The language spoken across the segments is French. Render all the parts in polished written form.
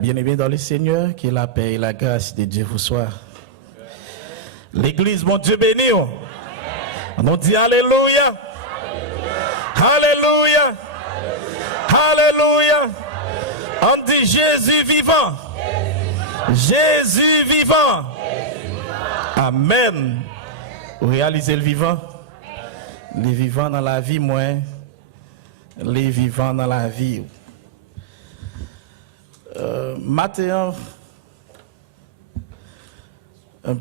Bien-aimés dans le Seigneur, que la paix et la grâce de Dieu vous soient. L'église, mon Dieu béni. On dit Alléluia. Alléluia. Alléluia. On dit Jésus vivant. Jésus vivant. Amen. Vous réalisez le vivant? Les vivants dans la vie, moi. Les vivants dans la vie. Matin,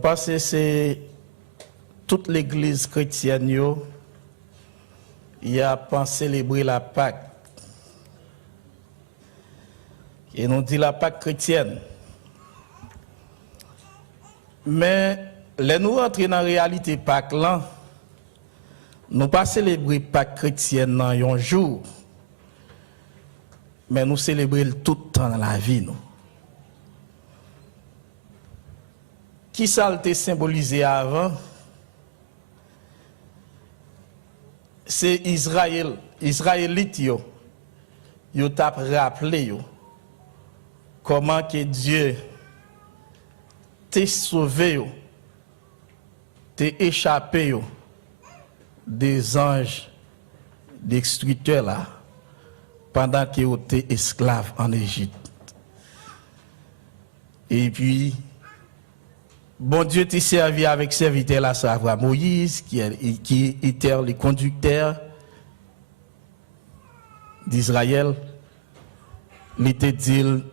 parce que c'est toute l'église chrétienne, il a pensé célébrer la Pâque. Et nous dit la Pâque chrétienne. Mais les nous rentrons dans la réalité Pâque là, nous pas célébrer Pâque chrétienne dans un jour. Mais nous célébrons tout le temps dans la vie. Nous. Qui ça a été symbolisé avant? C'est Israël. Israélites, ils t'a rappelé comment que Dieu t'a sauvé, t'a échappé des anges destructeurs là. Pendant qu'ils étaient esclaves en Égypte. Et puis, bon Dieu t'a servi avec serviteur à savoir Moïse, qui était le conducteur d'Israël. Il te dit,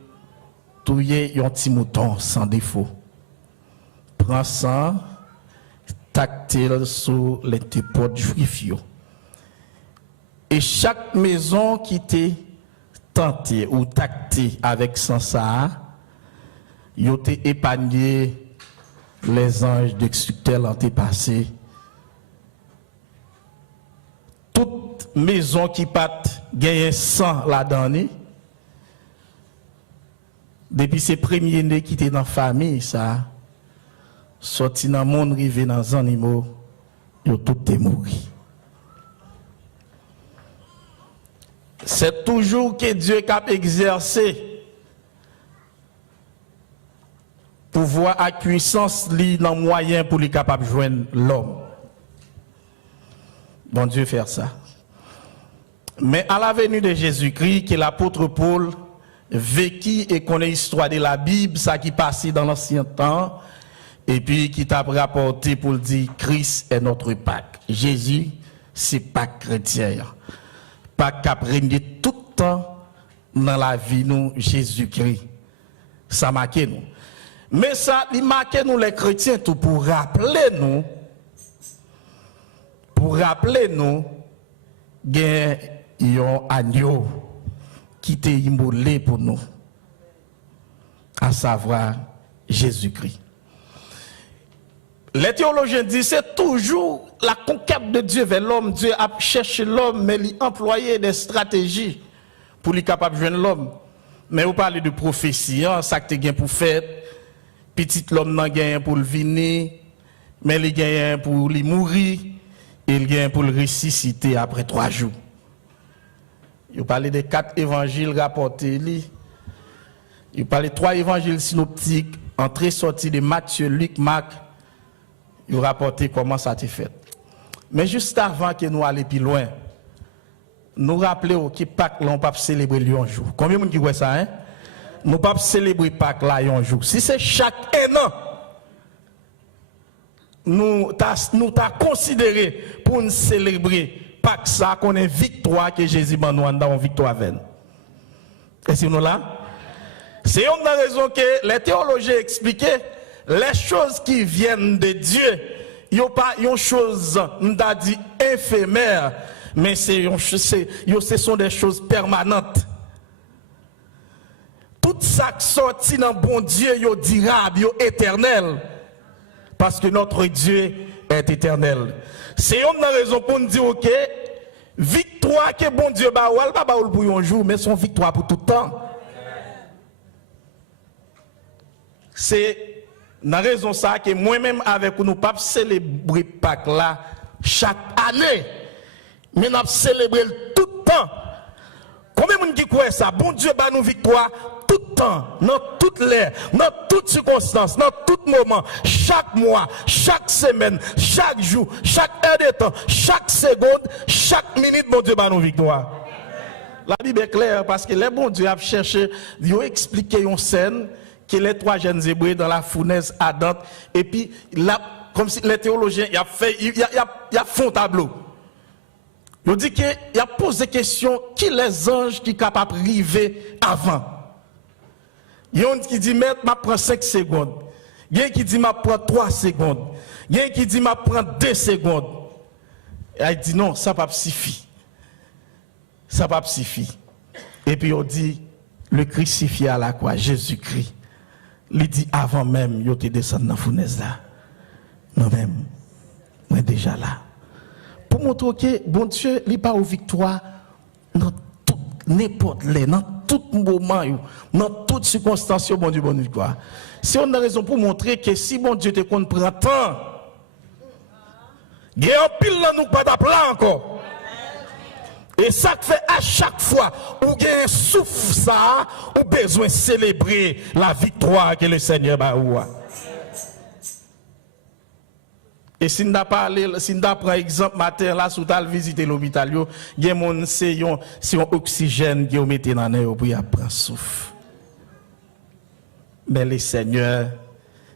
touiller un petit mouton sans défaut. Prends sang, tactile sur les portes juifs. Et chaque maison qui était tentée ou tactée avec sang ça, ils ont épargné les anges destructeurs l'ont passé. Toute maison qui pat gagne sang là-dedans, depuis ces premiers nés qui étaient dans la famille, ça, sorti dans le monde, arrivé dans les animaux, ils ont tous morts. C'est toujours que Dieu a exercé pouvoir à puissance dans le moyen pour lui capable de joindre l'homme. Bon Dieu faire ça. Mais à la venue de Jésus-Christ, que l'apôtre Paul vécut et connaît l'histoire de la Bible, ça qui passait dans l'ancien temps, et puis qui t'a rapporté pour dire Christ est notre Pâque. Jésus, c'est Pâque chrétien. Pas qu'à régner tout le temps dans la vie nous Jésus-Christ. Ça marque nous. Mais ça, il marque nous les chrétiens tout pour rappeler nous qu'il y a un agneau qui était immolé pour nous, à savoir Jésus-Christ. Les théologiens disent c'est toujours la conquête de Dieu vers l'homme. Dieu a cherché l'homme, mais il a employé des stratégies pour lui capable de joindre l'homme. Mais vous parlez de prophétie, ça que tu as pour faire. Petit l'homme n'a gagné pour le venir, mais il gagne pour lui mourir, et il gagne pour le ressusciter après 3 jours. Vous parlez des 4 évangiles rapportés. Vous parlez de 3 évangiles synoptiques, entrée-sortie de Matthieu, Luc, Marc. Vous rapportez comment ça a été fait. Mais juste avant que nous allions plus loin, nous rappelons que Pâques, on ne peut pas célébrer un jour. Combien de gens qui voient ça, hein? Nous ne pouvons pas célébrer Pâques là un jour. Si c'est chaque an, nous avons considéré pour nous célébrer Pâques, ça qu'on est victoire que Jésus m'a nous dans une victoire vaine. Est-ce que nous là? C'est une raison que les théologiens expliquaient. Les choses qui viennent de Dieu, il n'y a pas une chose, on a dit, éphémère, mais ce sont des choses permanentes. Tout ça qui sortit dans bon Dieu, il est durable, il est éternel. Parce que notre Dieu est éternel. C'est une raison pour nous dire, ok, victoire que bon Dieu ba ou pas pour un jour, mais son victoire pour tout le temps. C'est dans raison ça que moi-même avec nous pas célébrer Pâques là chaque année, mais nous célébrer tout le temps. Combien de gens qui croient ça? Bon Dieu bat nous victoire tout temps, dans toutes les, dans toutes circonstances, dans tout moment, chaque mois, chaque semaine, chaque jour, chaque heure de temps, chaque seconde, chaque minute, mon Dieu, va nous victoire. La Bible est claire parce que les bons Dieu a cherché, ils ont expliqué une scène que les trois jeunes hébreux dans la fournaise ardente, et puis là, comme si les théologiens, il a fait un tableau. Il dit qu'il a posé question qui les anges qui sont capables de arriver avant. Il y a un qui dit, maître, je prends 5 secondes. Il y a un qui dit, je prends 3 secondes. Il y a un qui dit, je prends 2 secondes. Et il dit, non, ça ne va pas suffire. Ça ne va pas suffire. Et puis on dit, le crucifié à la croix, Jésus-Christ, il dit, avant même, il était descendu dans la fournaise là. Moi-même, moi déjà là. Pour montrer que bon Dieu n'est pas aux victoires dans tout n'importe les, dans tout moment, dans toutes circonstances, bon Dieu, bonne victoire. Si on a raison pour montrer que si bon Dieu te compte prend temps, il y a un pile là nous pas d'appeler encore. Et ça fait à chaque fois où il y a un souffle ça, on a besoin de célébrer la victoire que le Seigneur a eu. Et si nous parlons, si nous prenons exemple matin là, sous tal visiter l'hôpital, il y a mon c'est un oxygène qui met dans l'air pour y prendre souffle. Mais le Seigneur,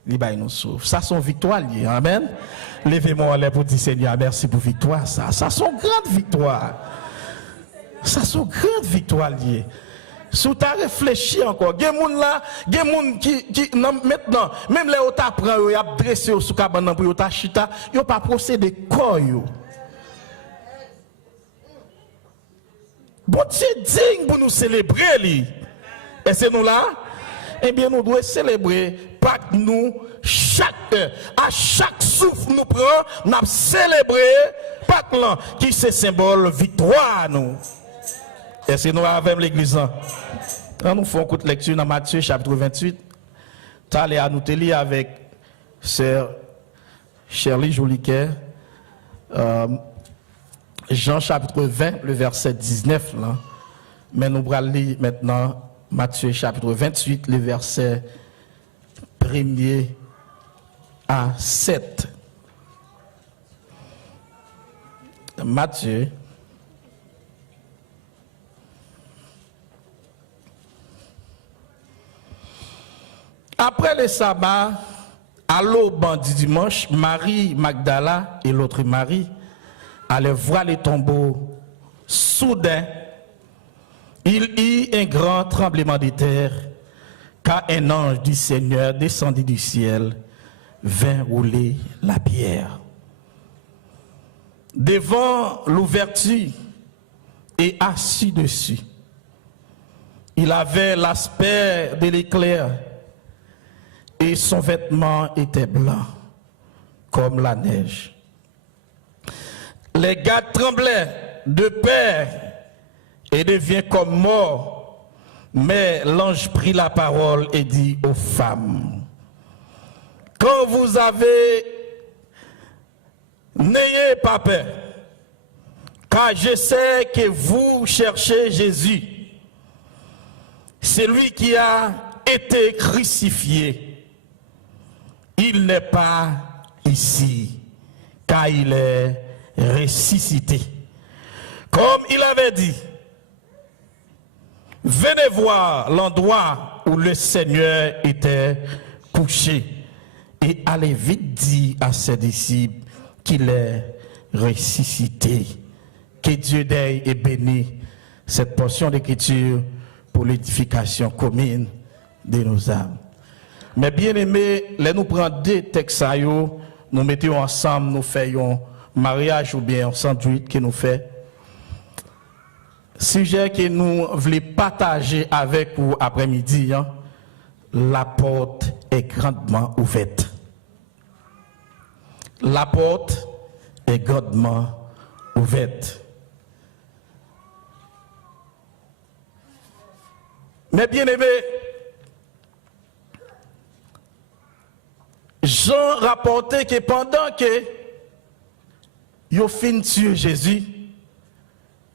il va nous sauver. Ça son victoire liée. Amen. Levez-moi en l'air pour dire Seigneur, merci pour victoire ça. Ça son grande victoire. Ça son grande victoire liée. Si tu as réfléchi encore, il y a des gens qui maintenant, même les autres apprennent, ils ont dressé sous cabane pour ils chita, ils n'ont pas procédé corps. Bon, c'est digne pour nous célébrer. Et c'est nous là? Eh bien, nous devons célébrer, pas que nous, à chaque souffle nous prend, nous avons célébré, pas que là, qui c'est symbole victoire nous. Et c'est nous avec l'église. Nous faisons une courte lecture dans Matthieu chapitre 28. Tu allais à nous lire avec sœur Shirley Joliquet. Jean chapitre 20, le verset 19. Là. Mais nous allons lire maintenant Matthieu chapitre 28, le verset 1er à 7. Matthieu. Après le sabbat, à l'aube du dimanche, Marie Magdala et l'autre Marie allaient voir les tombeaux. Soudain, il y eut un grand tremblement de terre, car un ange du Seigneur descendit du ciel, vint rouler la pierre. Devant l'ouverture et assis dessus, il avait l'aspect de l'éclair, et son vêtement était blanc, comme la neige. Les gardes tremblaient de peur et deviennent comme morts. Mais l'ange prit la parole et dit aux femmes, quand vous avez, n'ayez pas peur, car je sais que vous cherchez Jésus, celui qui a été crucifié. Il n'est pas ici, car il est ressuscité. Comme il avait dit, venez voir l'endroit où le Seigneur était couché et allez vite dire à ses disciples qu'il est ressuscité. Que Dieu d'ait et béni cette portion d'écriture pour l'édification commune de nos âmes. Mais bien aimé, nous prenons deux textes, nous mettons ensemble, nous faisons mariage ou bien un sandwich que nous faisons. Sujet que nous voulons partager avec vous après-midi, la porte est grandement ouverte. La porte est grandement ouverte. Mais bien aimé, Jean rapportait que pendant que ils ont fini tuer Jésus,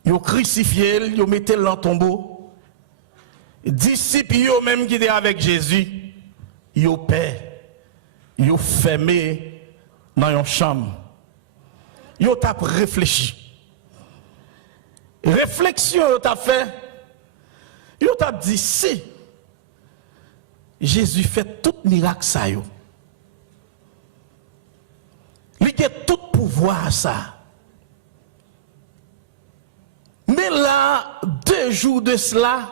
ils ont crucifié, ils ont mis dans le tombeau, disciples yo même qui étaient avec Jésus, yo paix, yo fermé dans une chambre. Yo t'a réfléchi. Réflexion yo t'a fait. Yo t'a dit si Jésus fait tout miracle ça yo. Il a tout pouvoir ça. Mais là, 2 jours de cela,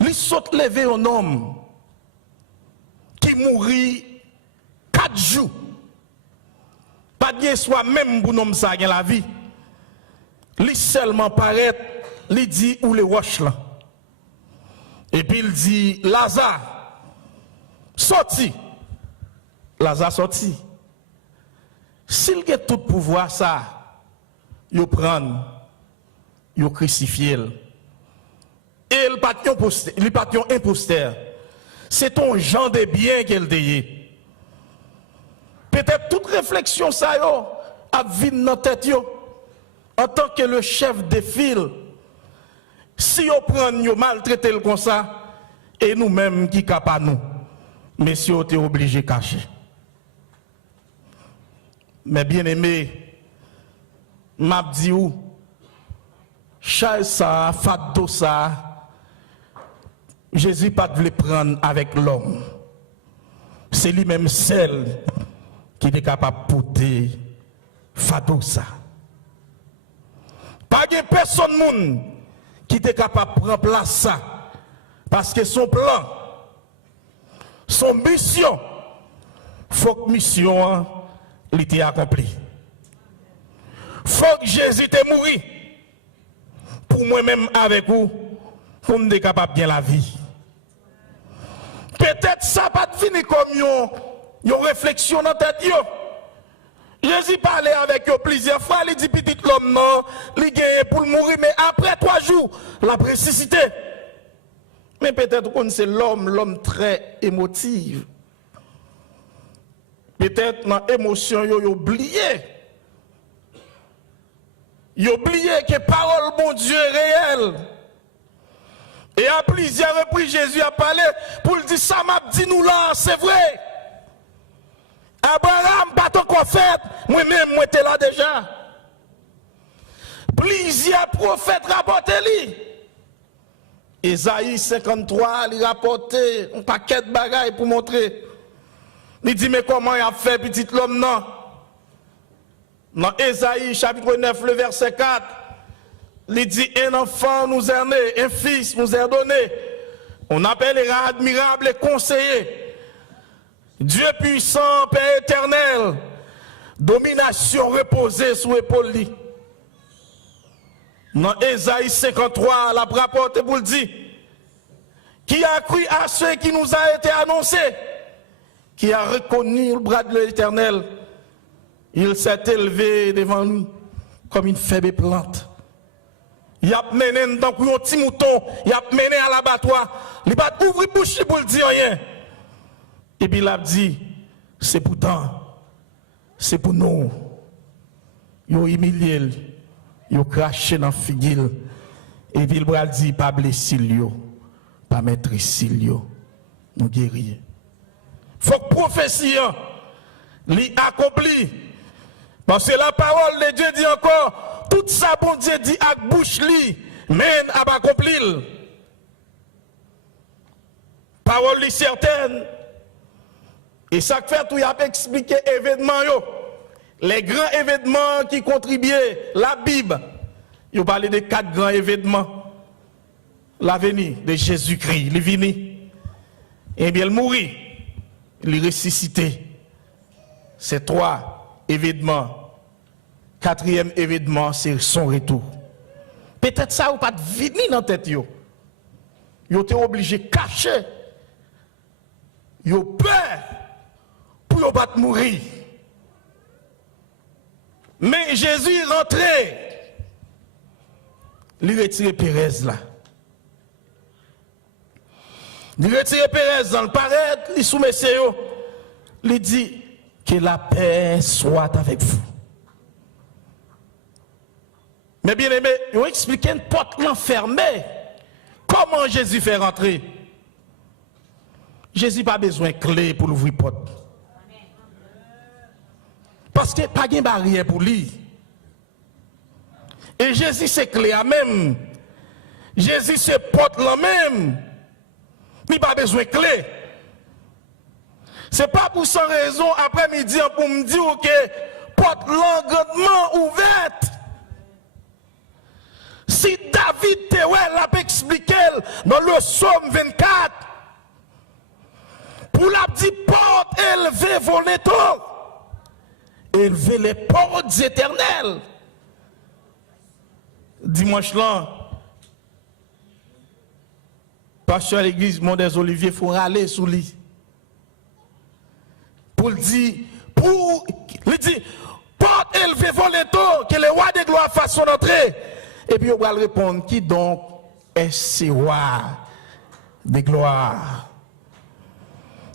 il saute lever un homme qui mourit 4 jours. Pas bien soit même pour homme ça dans la vie. Il seulement paraît, il dit où les roches là. Et puis il dit Lazare, sorti. Lazare sorti. S'il a tout pouvoir ça, il prend, il crucifie. Et il n'est pas un imposteur. C'est ton genre de bien qu'elle dit. Peut-être toute réflexion ça a vide dans la tête yo. En tant que le chef de file, si on prend yo maltraiter comme ça, et nous-mêmes qui capable nous, messieurs, on est obligé de cacher. Mais bien aimé, m'a dit où, Charles ça, Fado ça, Jésus pas de le prendre avec l'homme. C'est lui-même seul qui est capable de porter Fado ça. Pas de personne monde qui est capable de prendre place ça. Parce que son plan, son mission, faut que mission était accomplie. Faut que Jésus te mourir pour moi-même avec vous, pour me capable bien la vie. Peut-être ça pas fini comme une réflexion dans la tête. Jésus parlait avec eux plusieurs fois, il dit petit l'homme non, il gagne pour mourir, mais après 3 jours, la ressuscité. Mais peut-être qu'on c'est l'homme très émotif. Peut-être dans l'émotion, il a oublié. Il a oublié que parole bon Dieu est réelle. Et à plusieurs reprises, Jésus a parlé pour lui dire ça m'a dit nous là, c'est vrai. Abraham, pas encore fait, moi-même, moi j'étais là déjà. Plusieurs prophètes rapportent-lui. Ésaïe 53, il rapportait un paquet de bagailles pour montrer. Il dit, mais comment il a fait petit l'homme, non? Dans Ésaïe chapitre 9, le verset 4, il dit, un enfant nous est né, un fils nous est donné. On appellera admirable et conseiller. Dieu puissant, Père éternel, domination reposée sous l'épaule. Dans Ésaïe 53, la rapporte pour le dire, qui a cru à ce qui nous a été annoncé, qui a reconnu le bras de l'Éternel, il s'est élevé devant nous comme une faible plante. Il a mené dans un petit mouton, il a mené à l'abattoir, il n'a pas ouvert la bouche pour le dire rien. Et puis il a dit, c'est pourtant, c'est pour nous. Il a humilié, il a craché dans la figure. Et puis il a dit, pas blesser, pas mettre ici, nous guérir. Il faut que prophétie l'accomplit. Parce que la parole de Dieu dit encore, tout ça, bon Dieu dit à bouche li, mène à accomplir. Parole certaine. Et ça fait tout, il a expliqué événements, les grands événements qui contribuaient, la Bible. Il parle de 4 grands événements. La venue de Jésus-Christ, il est venu. Et bien, il mourit, il est ressuscité. C'est 3 événements. 4e événement, c'est son retour. Peut-être ça ou pas de venir dans la tête. Ils ont été obligés de cacher. Ils ont peur pour ne pas mourir. Mais Jésus est rentré. Il retire Pérez là. Il retire Pérez dans le paraître, il soumet ses. Il dit que la paix soit avec vous. Mais bien aimé, ils ont expliqué une porte l'enfermée. Comment Comment Jésus fait rentrer? Jésus n'a pas besoin de clé pour l'ouvrir porte. Parce qu'il n'y a pas de barrière pour lui. Et Jésus c'est clé à même. Jésus c'est porte là même. Il n'a pas besoin de clé. Ce n'est pas pour sans raison après-midi pour me dire que porte là grandement ouverte. Si David Tewel a expliqué dans le psaume 24, pour la petite porte élevée voleto, élever les portes éternelles. Dimanche là, pasteur à l'église Mont des Oliviers, il faut râler sous lui. Pour le dire, porte élevée voleto, que le roi de gloire fasse son entrée. Et puis on va répondre, qui donc est ce roi de gloire?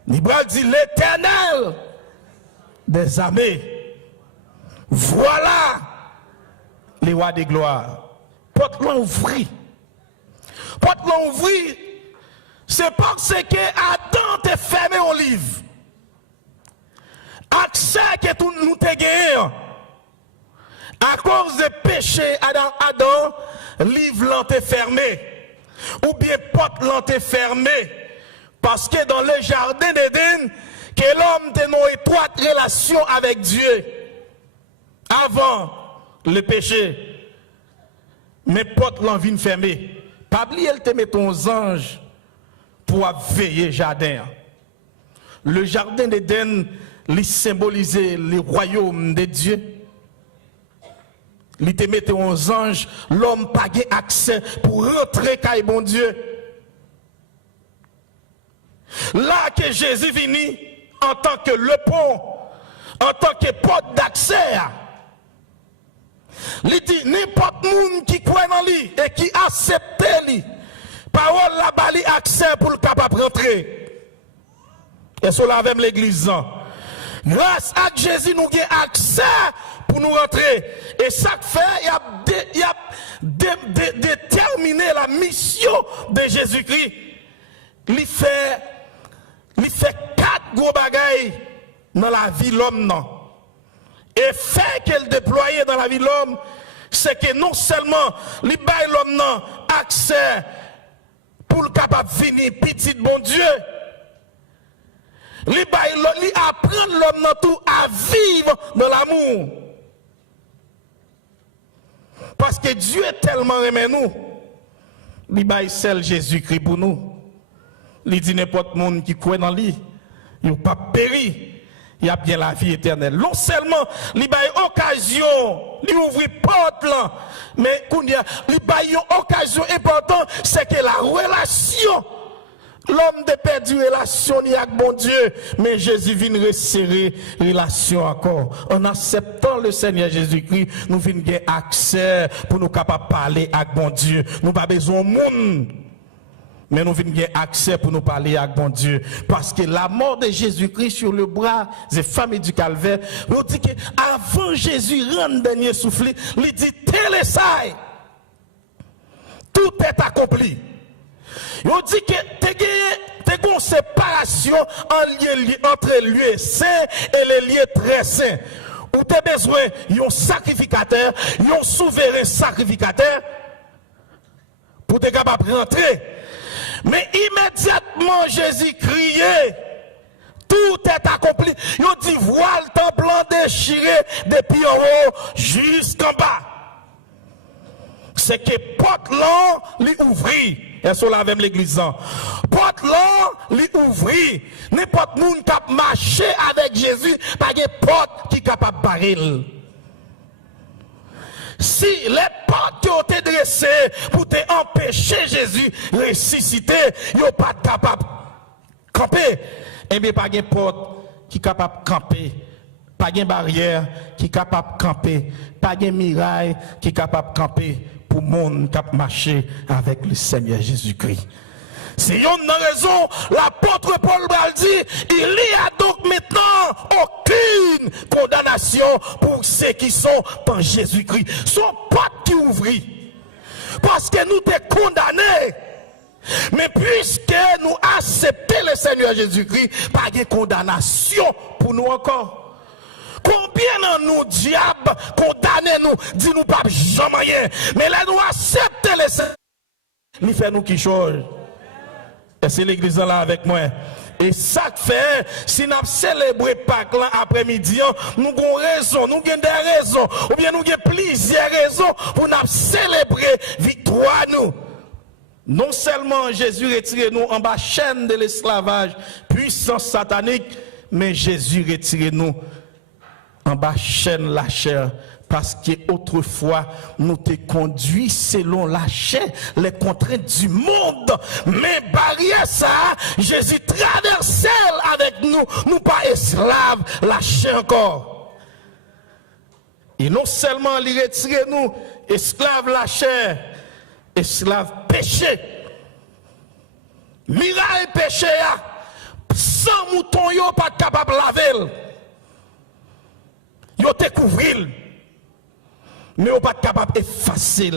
Il va dire l'Éternel des armées. Voilà les rois de gloire. Porte l'on ouvrit. Porte l'on ouvrit. C'est parce que Adam t'est fermé au livre. Accès que tout nous t'est gagné. À cause des péchés, Adam, livre l'ont t'est fermé. Ou bien porte l'ont t'est fermé. Parce que dans le jardin d'Éden, que l'homme était dans une étroite relation avec Dieu. Avant le péché. Mais porte l'en vient fermée. Pas oublier, elle te met ton ange pour veiller jardin. Le jardin d'Éden, il symbolisait le royaume de Dieu. Il te met ton ange, l'homme n'a pas accès pour rentrer quand bon Dieu. Là que Jésus vini en tant que le pont, en tant que porte d'accès. Il dit, n'importe monde qui croit en lui et qui accepte lui, parole la bali accès pour le capable rentrer. Et cela avec l'église. Grâce à Jésus, nous avons accès pour nous rentrer. Et ça fait, il a déterminé la mission de Jésus-Christ. Il fait 4 gros bagailles dans la vie de l'homme. Et fait qu'elle déployait dans la vie de l'homme, c'est que non seulement il baille l'homme accès pour le capable de finir petit bon Dieu, il apprend l'homme tout à vivre dans l'amour. Parce que Dieu est tellement aimé nous, il baille seul Jésus-Christ pour nous. Il dit n'importe monde qui croit dans lui, il n'a pas péri. Il y a bien la vie éternelle. Non seulement, il y a occasion, il ouvre porte là, mais il y a une occasion importante, c'est que la relation, l'homme de perdu relation avec bon Dieu, mais Jésus vient resserrer relation encore. En acceptant le Seigneur Jésus-Christ, nous venons gagner accès pour nous capables parler avec bon Dieu. Nous n'avons pas besoin de monde. Mais nous venons gagner accès pour nous parler avec bon Dieu. Parce que la mort de Jésus-Christ sur le bras des femmes du calvaire, on dit que avant Jésus rendre dernier souffle, il dit Télésai, tout est accompli. On dit que tu as une séparation entre le lieu saint et le lieu très saint. Où tu as besoin d'un sacrificateur, d'un souverain sacrificateur, pour être capable de rentrer. Mais immédiatement Jésus criait, tout est accompli. Il dit, voilà le temple déchiré depuis en haut jusqu'en bas. C'est que porte là, lui ouvrit. Et cela avec l'église. Porte là, lui ouvrit. N'importe monde qui a marché avec Jésus, pas de porte qui est capable de barrer. Si les portes qui ont été dressées pour te empêcher Jésus de ressusciter, ils n'ont pas capable de camper. Eh bien, pas de porte qui est capable de camper. Pas de barrière qui est capable de camper. Pas de miraille qui est capable de camper pour le monde qui a marché avec le Seigneur Jésus-Christ. C'est une raison, l'apôtre Paul dit, il y a donc maintenant aucune condamnation pour ceux qui sont en Jésus-Christ. Son porte qui ouvrit. Parce que nous sommes condamnés. Mais puisque nous acceptons le Seigneur Jésus-Christ, pas de condamnation pour nous encore. Combien de nous, diable, condamnez nous, dit nous pas jamais rien. Mais là, nous acceptons le Seigneur. Il fait nous qui chose. Et c'est l'église là avec moi. Et ça fait, si nous célébrons Pâques là après-midi, nous avons raison, nous avons des raisons, ou bien nous avons plusieurs raisons pour nous célébrer victoire nous. Non seulement Jésus retire nous en bas chaîne de l'esclavage, puissance satanique, mais Jésus retire nous en bas chaîne la chair. Parce qu'autrefois, nous te conduit selon la chair, les contraintes du monde. Mais barrière ça, Jésus traversait avec nous, nous pas esclaves, la chair encore. Et non seulement il retire nous, esclaves la chair, esclaves péché. Miraille péché, sans mouton, yo pas capable de laver. Yo te couvrir. Mais on n'est pas capable d'effacer.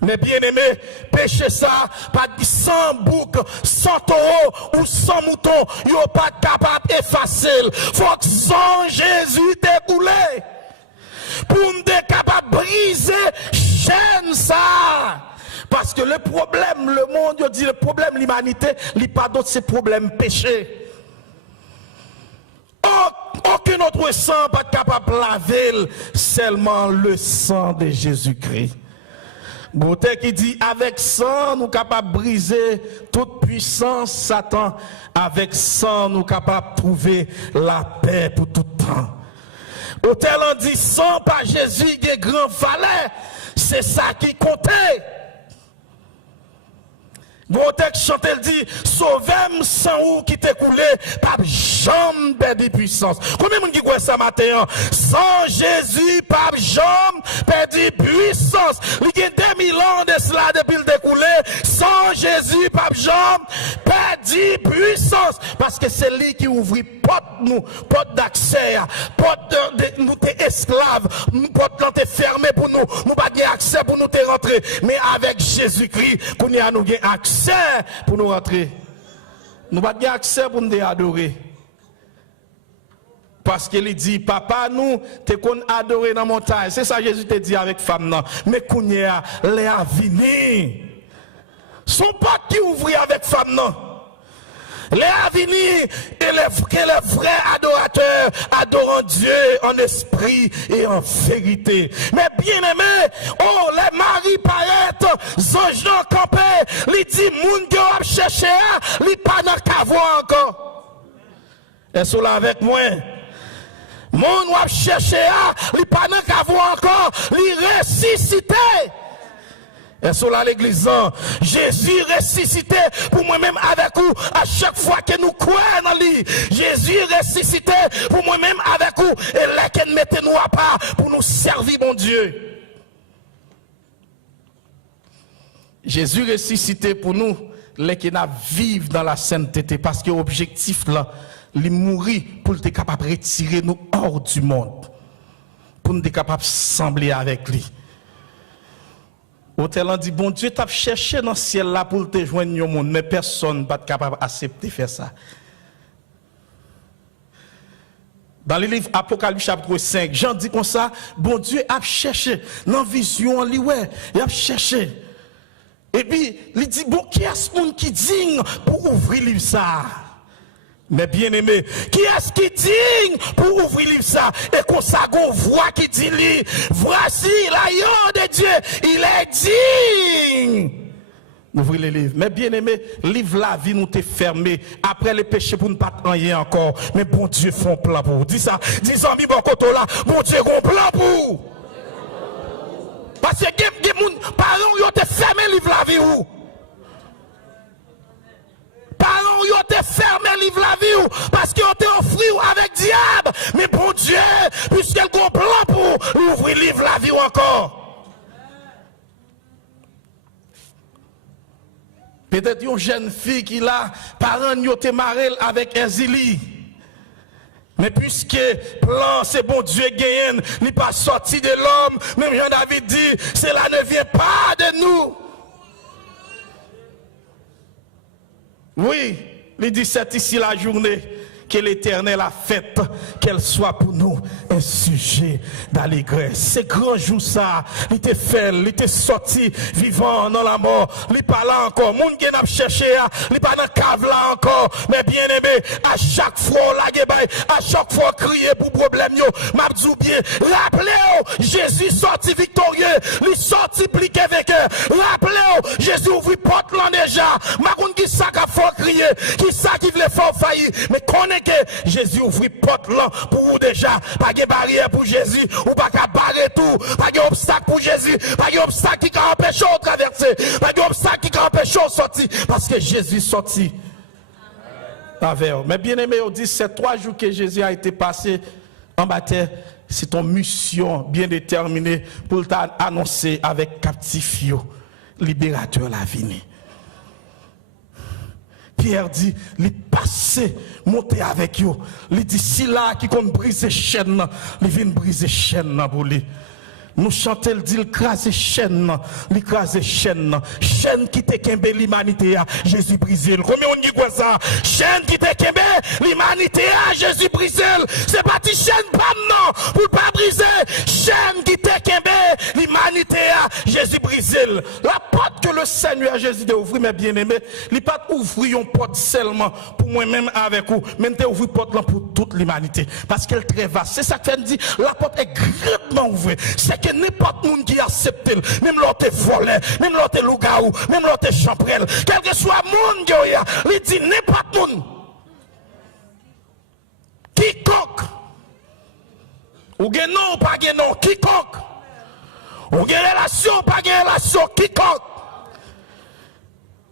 Mais bien aimé, péché ça, pas sans bouc, sans taureau ou sans mouton, on n'est pas capable d'effacer. Faut que sans Jésus t'écoule. Pour nous être capable de briser chaîne ça. Parce que le problème, le monde, dit le problème, l'humanité, il n'y a pas d'autre, c'est problème péché. Aucun autre sang pas capable de laver, seulement le sang de Jésus-Christ. Beauté qui dit, avec sang, nous sommes capables de briser toute puissance Satan. Avec sang, nous sommes capables de trouver la paix pour tout temps. Autel en dit, sang par Jésus, des grands valets, c'est ça qui comptait. Bon texte chante, elle dit, sauvez-moi sans ou qui t'est coulé, pas jamais perdre puissance. Combien de monde qui croit ça matin? Sans Jésus, pas jamais perdre puissance. Il y a 2000 ans de cela depuis le découlé. Sans Jésus, pas jamais perdre puissance. Parce que c'est lui qui ouvre porte nous, porte d'accès, porte de nous t'es esclaves, porte nous t'es fermé pour nous, nous pas de accès pour nous t'es rentrer. Mais avec Jésus-Christ, qu'on y a nous accès pour nous rentrer. Nous n'avons pas accès pour nous adorer. Parce qu'il dit, papa, nous, te qu'on adorer dans la montagne. C'est ça Jésus te dit avec femme. Mais qu'on y a les avini. Son pas qui ouvrit avec femme. Les avenir et les vrais adorateurs adorant Dieu en esprit et en vérité. Mais bien aimé, oh, les maris paraissent, anges campés, les dit, moun qui a cherché, les pas dans cavo encore. Est-ce là avec moi? Moun a cherché, les pas dans cavo encore, les ressuscité. Et sur l'église, Jésus ressuscité pour moi-même avec vous à chaque fois que nous croyons dans lui. Jésus ressuscité pour moi-même avec vous et là qu'il mette nous à part pour nous servir, mon Dieu. Jésus ressuscité pour nous, les qui vivent dans la sainteté parce que l'objectif là, il mourir pour être capable de retirer nous hors du monde, pour nous être capable de sembler avec lui. Autel dit, bon Dieu t'a cherché dans le ciel là pour te joindre au monde, mais personne n'est pas capable d'accepter de faire ça. Dans le livre Apocalypse chapitre 5, Jean dit comme ça, bon Dieu a cherché, dans la vision, il a cherché. Et puis, il dit, bon, qui est-ce qui digne pour ouvrir le livre ça? Mais bien aimé, qui est-ce qui digne pour ouvrir le livre ça? Et qu'on s'agon voix qui dit lui, voici l'agneau de Dieu, il est digne. Ouvrir le livre. Mais bien aimé, livre la vie nous t'est fermé. Après les péchés pour ne pas rien encore. Mais bon Dieu fait un plan pour vous. Dis ça, dis amis, bon côté là, bon Dieu a un plan pour vous. Parce que les parents ils ont fermé le livre la vie où? Parents, ils ont fermé le livre la vie parce qu'ils ont été offert avec diable. Mais bon Dieu, puisqu'il a un plan pour ouvrir le livre la vie encore. Peut-être une jeune fille qui a, parents, ils ont été mariés avec Ezili. Mais puisque plan, c'est bon Dieu gagne, il n'est pas sorti de l'homme. Même Jean-David dit, cela ne vient pas de nous. Oui, il dit c'est ici la journée que l'Éternel a faite, qu'elle soit pour nous un sujet d'allégresse. C'est grand jour ça, il était fait, il était sorti vivant dans la mort, il pas là encore, moun qui n'a cherché, il pas dans cave là encore, mais bien aimé, à chaque fois à chaque fois crier pour problème yo, m'a dit bien, rappelez-vous, Jésus sorti victorieux, il sorti pliqué vainqueur, rappelez-vous, Jésus ouvrit porte là déjà, m'a qui ça qu'a faut crier, qui ça qui voulait faire faillir, mais connaît que Jésus ouvrit porte là pour vous déjà, pas de barrière pour Jésus, ou pas qu'à barrer tout, pas d'obstacle pour Jésus, pas d'obstacle qui va empêcher de traverser, pas d'obstacle qui va empêcher de sortir, parce que Jésus sorti. Mais bien aimé, on dit c'est 3 jours que Jésus a été passé en bataille, c'est ton mission bien déterminée pour t'annoncer avec captif libérateur la vie. Pierre dit, il passé, monter avec eux. Il dit, si là qui compte briser chaîne, il vient briser chaîne pour lui. Nous chantons, il dit, il crase chaîne, chaîne qui te kembe l'humanité, Jésus brisé. Combien on dit quoi ça? Chaîne qui te kembe l'humanité, Jésus brisé. C'est pas une chaîne pas non, pour pas briser. Chaîne qui te kembe l'humanité, Jésus brisé. La porte que le Seigneur Jésus a ouvert, mes bien-aimés, il n'a pas ouvrir une porte seulement pour moi-même avec vous, mais il a ouvert une porte pour toute l'humanité. Parce qu'elle est très vaste. C'est ça que fait dit, la porte est grandement ouverte. C'est que n'importe qui qui accepte, même l'autre volé, même l'autre loup-garou, même l'autre champrel, quel que soit le monde, il dit n'importe monde. Quiconque, ou gagne non, ou pas gagne non, quiconque, ou gagne relation, ou pas gagne relation, quiconque.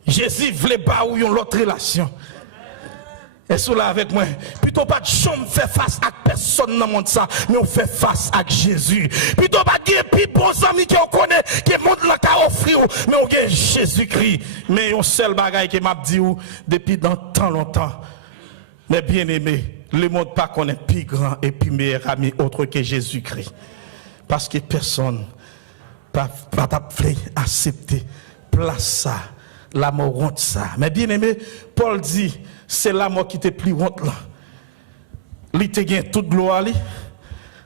Jésus voulait pas ou une autre relation. Et cela avec moi, plutôt pas de chambre faire face à personne dans le monde ça, mais on fait face à Jésus. Plutôt pas de plus bons amis qui on connaît, qui monde là qui offrir, mais on gagne Jésus-Christ. Mais un seul bagage qui m'a dit depuis dans tant longtemps. Mais bien aimé, le monde pas connaît plus grand et plus meilleur ami autre que Jésus-Christ. Parce que personne pas accepter place ça, la mort honte ça. Mais bien aimé, Paul dit c'est la mort qui était plus honte là. Il te gagne toute gloire,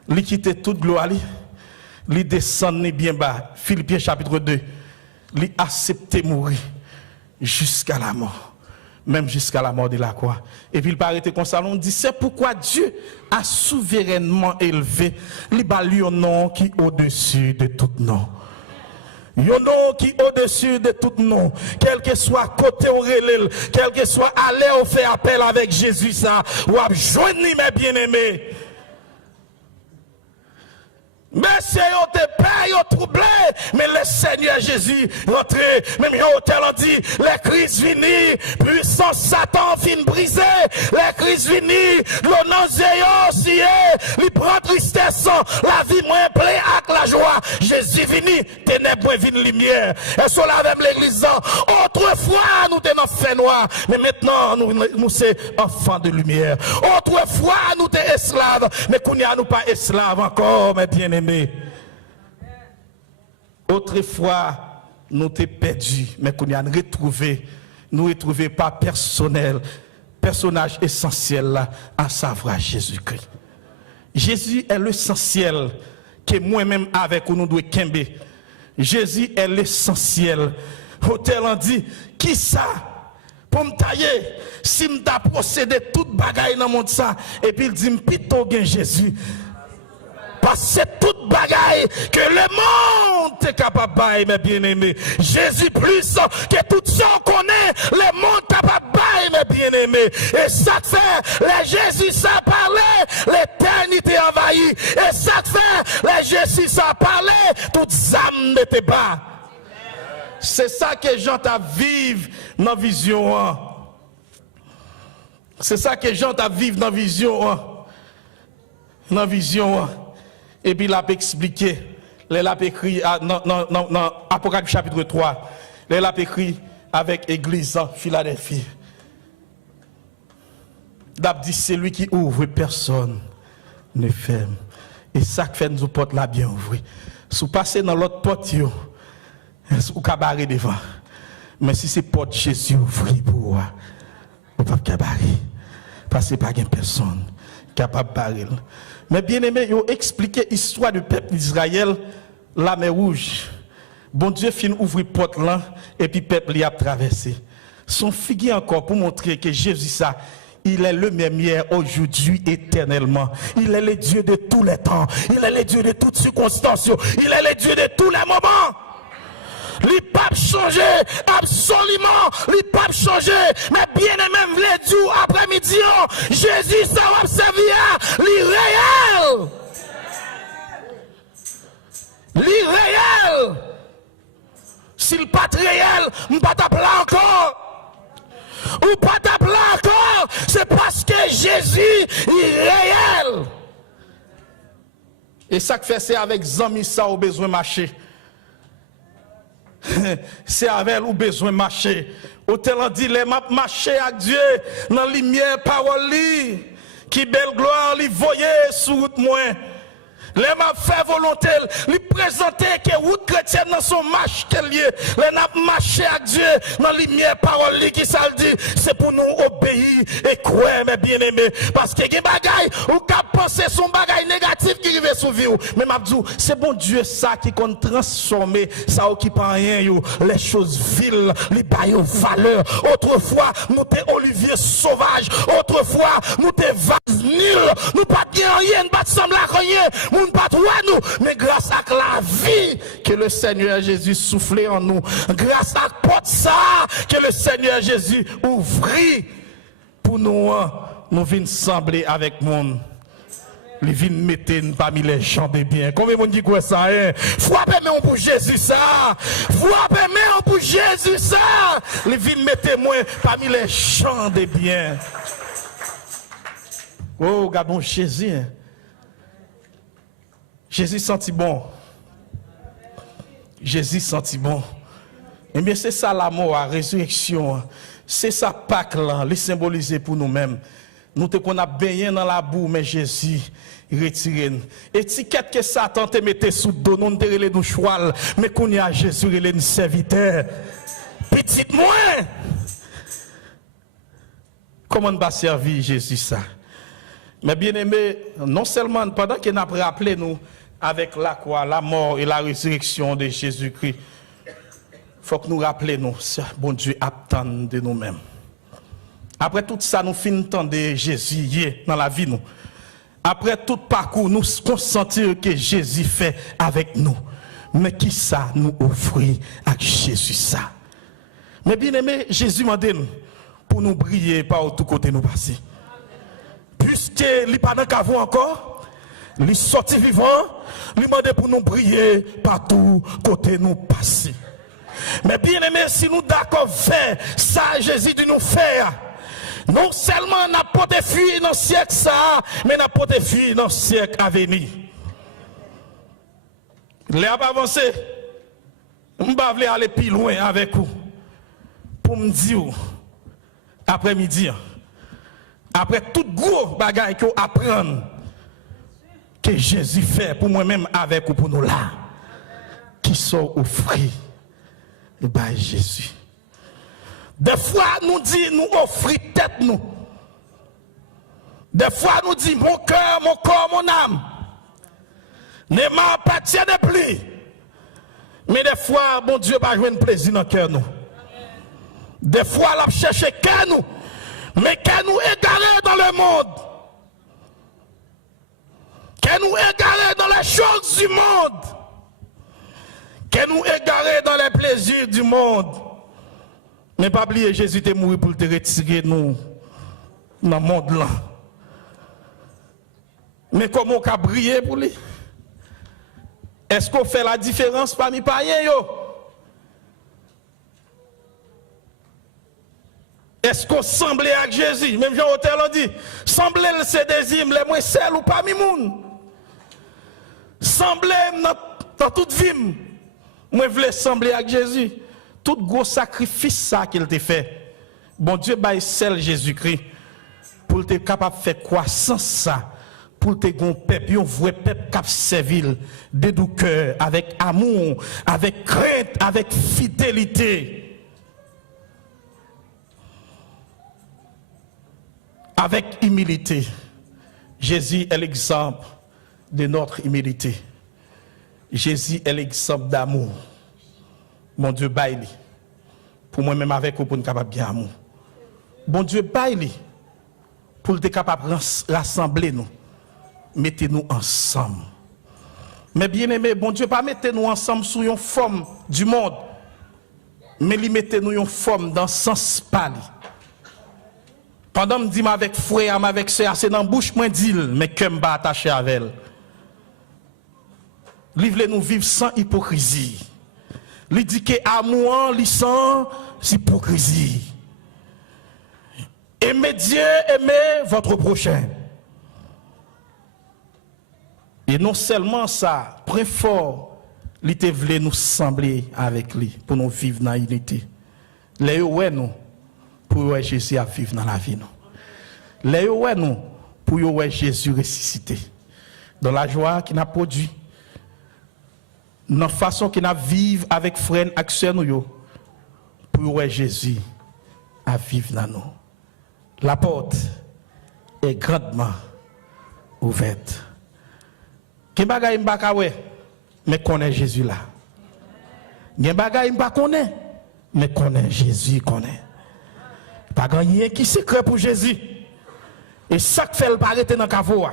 il quitte toute gloire, il descend bien bas. Philippiens chapitre 2, il accepte mourir jusqu'à la mort, même jusqu'à la mort de la croix. Et puis il paraît comme ça, on dit c'est pourquoi Dieu a souverainement élevé le nom qui est au-dessus de tout nom. Un nom qui est au-dessus de tout nom, quel que soit côté ou relève, quel que soit aller ou fait appel avec Jésus, ça, ou à joindre mes bien-aimés. Mais si vous te payez, vous troublé, mais le Seigneur Jésus rentre, même l'hôtel a dit, les crises viennent, puissance Satan fin brisé, les crises viennent, le nausée aussi, il prend tristesse, la vie moins pleine avec la joie. Jésus vini, ténèbres vini lumière. Et cela avec l'église, autrefois nous étions fait noir, mais maintenant nous sommes enfants de lumière. Autrefois nous étions esclaves, mais nous ne sommes pas esclaves encore, mes bien-aimés. Autrefois, nous t'es perdus, mais qu'on y a retrouvé par personnage essentiel là, à savoir Jésus-Christ. Jésus est l'essentiel que moi-même avec nous devons kembe. Jésus est l'essentiel. Hôtel en dit, qui ça? Pour me tailler, si me t'a procédé toute bagaille dans le monde ça, et puis il dit, plutôt gain Jésus. Parce que c'est toute bagaille que le monde est capable de mes bien-aimés. Jésus plus que tout ça qu'on connaît, le monde est capable de mes bien-aimés. Et ça fait, les Jésus ça parlé, l'éternité envahie. Et ça fait, les Jésus ça parlé, toutes âmes n'étaient pas. C'est ça que Jean t'a vivre dans la vision. C'est ça que Jean t'a vivre dans la vision. Dans la vision. Et puis il a expliqué, il a écrit dans Apocalypse chapitre 3, il a écrit avec l'église en Philadelphie. Il a dit, c'est lui qui ouvre, personne ne ferme. Et ça fait nous porte la bien ouvrir. Si vous passez dans l'autre porte, vous cabarez devant. Mais si c'est porte Jésus ouvre pour vous, ou pas capable. Parce que pas personne capable de parler. Mais bien aimé, ils ont expliqué l'histoire du peuple d'Israël, la mer rouge. Bon Dieu fin ouvrir porte là et puis le peuple y a traversé. Son figuier encore pour montrer que Jésus ça, il est le même hier, aujourd'hui, éternellement. Il est le Dieu de tous les temps. Il est le Dieu de toutes circonstances. Il est le Dieu de tous les moments. Il n'a pas changé, absolument, il n'a pas changé. Mais bien aimé, le Dieu après-midi, Jésus, ça va servir, l'irréel. L'irréel. S'il n'est pas réel, je ne vais pas t'appeler encore. Ou pas t'appeler encore, c'est parce que Jésus est réel. Et ça que fait, c'est avec Zami, ça, au besoin de marcher. C'est avec elle ou besoin de marcher. Autant dit les m'a marcher avec Dieu dans la lumière parole li qui belle gloire li voyer sur route moi. Les m'a fait volonté, lui présenter que route chrétienne dans son marche qu'elle lié. Les n'a marché avec Dieu dans la lumière parole li qui ça dit, c'est pour nous obéir et croire mes bien-aimés parce que des bagaille ou cap penser son bagaille négatif qui arrive sur vie mais m'a dit c'est bon Dieu ça qui compte transformer ça qui pas rien yo les choses viles les bail valeur. Autrefois nous t'es olivier sauvage, autrefois nous t'es vase nul, nous pas rien, pas semble rien. Pas nous, mais grâce à la vie que le Seigneur Jésus soufflait en nous, grâce à porte ça que le Seigneur Jésus ouvrit pour nous, nous venons sembler avec monde. Les vignes mettent parmi les gens de bien. Combien de monde dit quoi ça? Frappez moi pour Jésus ça. Frappez moi pour Jésus ça. Les vignes mettent moi parmi les gens de bien. Oh, regardons Jésus. Jésus sentit bon. Jésus sentit bon. Eh bien, c'est ça la mort, la résurrection. C'est ça Pâques là, les symboliser pour nous-mêmes. Nous te qu'on a baigné dans la boue, mais Jésus retiré. Étiquette que Satan te mette sous dos, nous te relè nous choual, mais qu'on y a Jésus relè nous serviteur. Petit moins. Comment on va servir Jésus ça? Mais bien aimé, non seulement pendant qu'il a rappelé nous avec la croix, la mort et la résurrection de Jésus-Christ, il faut que nous rappelions, bon Dieu attend de nous-mêmes. Après tout ça, nous finissons de Jésus dans la vie. Nous. Après tout parcours, nous consentir que Jésus fait avec nous. Mais qui ça nous offrir à Jésus ça? Mais bien aimé, Jésus m'a dit pour nous briller par tout côté nous passer. Puisque il n'est pas dans le cavou encore, il est sorti vivant, il m'a dit pour nous briller partout côté nous passer. Mais bien aimé, si nous d'accord faire ça, Jésus dit nous faire. Non seulement n'a pas de fuir dans le siècle ça, mais n'a pas de fuir dans le siècle à venir. Les a avancé. Je ne vais pas aller plus loin avec vous. Pour me dire, après-midi, après tout gros bagage que vous apprenez, que Jésus fait pour moi-même avec vous, pour nous là, qui sont offris par Jésus. Des fois, nous disons, nous offrons tête nous. Des fois, nous disons, mon cœur, mon corps, mon âme, ne m'appartient plus. Mais des fois, bon Dieu va jouer un plaisir dans le cœur nous. Des fois, il va chercher cœur nous. Mais qu'elle nous égaré dans le monde. Qu'elle nous égaré dans les choses du monde. Qu'elle nous égaré dans les plaisirs du monde. Mais pas oublier, Jésus est mort pour te retirer nous dans le monde là. Mais comment on a brillé pour lui? Est-ce qu'on fait la différence parmi les païens? Est-ce qu'on semble avec Jésus? Même Jean-Hôtel a dit, semblez c'est des hymnes les moins seuls ou parmi les gens. Semblez dans toute vie. Moi, je voulais sembler avec Jésus. Tout gros sacrifice ça qu'il t'a fait. Bon Dieu, bah, seul Jésus-Christ. Pour être capable de faire croissance ça. Pour te gon peuple, un vrai peuple cap servil, de doux cœur, avec amour, avec crainte, avec fidélité. avec humilité. Jésus est l'exemple de notre humilité. Jésus est l'exemple d'amour. Mon Dieu, baille. Pour moi-même avec vous, pour nous capables de bien amour. Bon Dieu, baille. Pour être capable de rassembler nous. Mettez-nous ensemble. Mais bien aimé, bon Dieu, pas mettez-nous ensemble sous une forme du monde. Mais mettez-nous une forme dans le sens pali. Pendant que je dis avec frère, avec soeur, c'est dans la bouche, moi dis, mais que je suis attaché avec elle. Livre-nous vivre sans hypocrisie. Il dit que amour, sans hypocrisie. Aimez Dieu, aimez votre prochain. Et non seulement ça, très fort, il te voulait nous sembler avec lui pour nous vivre dans l'unité. Les ouais nous pour Jésus à vivre dans la vie nous. Les ouais nous pour Jésus ressuscité. Dans la joie qu'il a produit, dans la façon qu'il a vivre avec frères et sœurs nous pour Jésus à vivre dans nous. La porte est grandement ouverte. Gen bagay m'pa wè, mais connaît Jésus là. Gen bagay m'pa connaît, mais connaît Jésus connaît. Pas gagné qui secret pour Jésus. Et chaque fait le paraître dans cavo.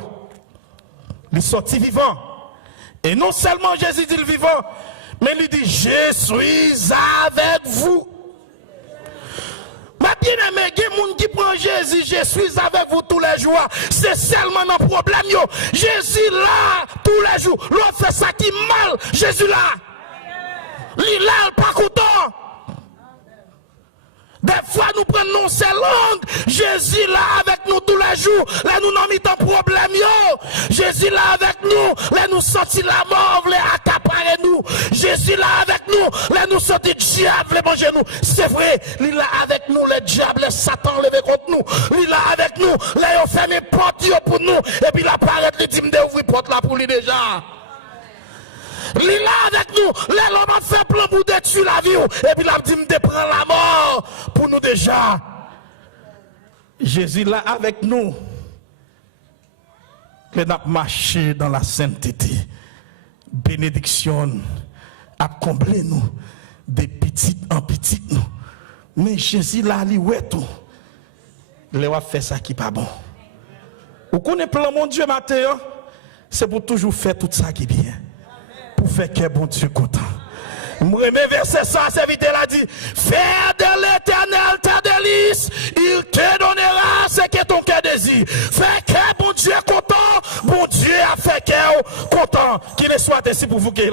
Il sorti vivant. Et non seulement Jésus dit le vivant, mais il dit je suis avec vous. Ma bien-aimé, il y a des gens qui prennent Jésus, je suis avec vous tous les jours. C'est seulement un problème. Jésus là, tous les jours. L'autre fait ça qui mal, Jésus là. Il là, pas content. Des fois, nous prenons ces langues. Jésus là avec nous tous les jours. Là, nous n'avons mis de problème. Jésus là avec nous. Là, nous sortis la mort, les accaparer nous. Jésus là avec nous. Là, nous sortis diable, les manger nous. C'est vrai, il est là avec nous, les diables, les satans levé contre nous. Il est là avec nous. Là, il a fermé porte pour nous. Et puis, il apparaît, il dit, m'ouvrir porte là pour lui déjà. Il est là avec nous. L'homme a fait plan pour détruire la vie. Et puis il a dit, me prend la mort pour nous déjà. Jésus là avec nous. Il a marché dans la sainteté. Bénédiction a comblé nous. De petites en petites nous. Mais Jésus là, il ouais tout. Il a fait ça qui n'est pas bon. Vous connaissez plan mon Dieu Matthieu? C'est pour toujours faire tout ça qui est bien. Pour faire que bon Dieu content. Moi, mes versets ça, serviteur a dit, faire de l'éternel ta délice, il te donnera ce que ton cœur désire. Faire que bon Dieu content, bon Dieu a fait que content. Qu'il soit ainsi pour vous qu'il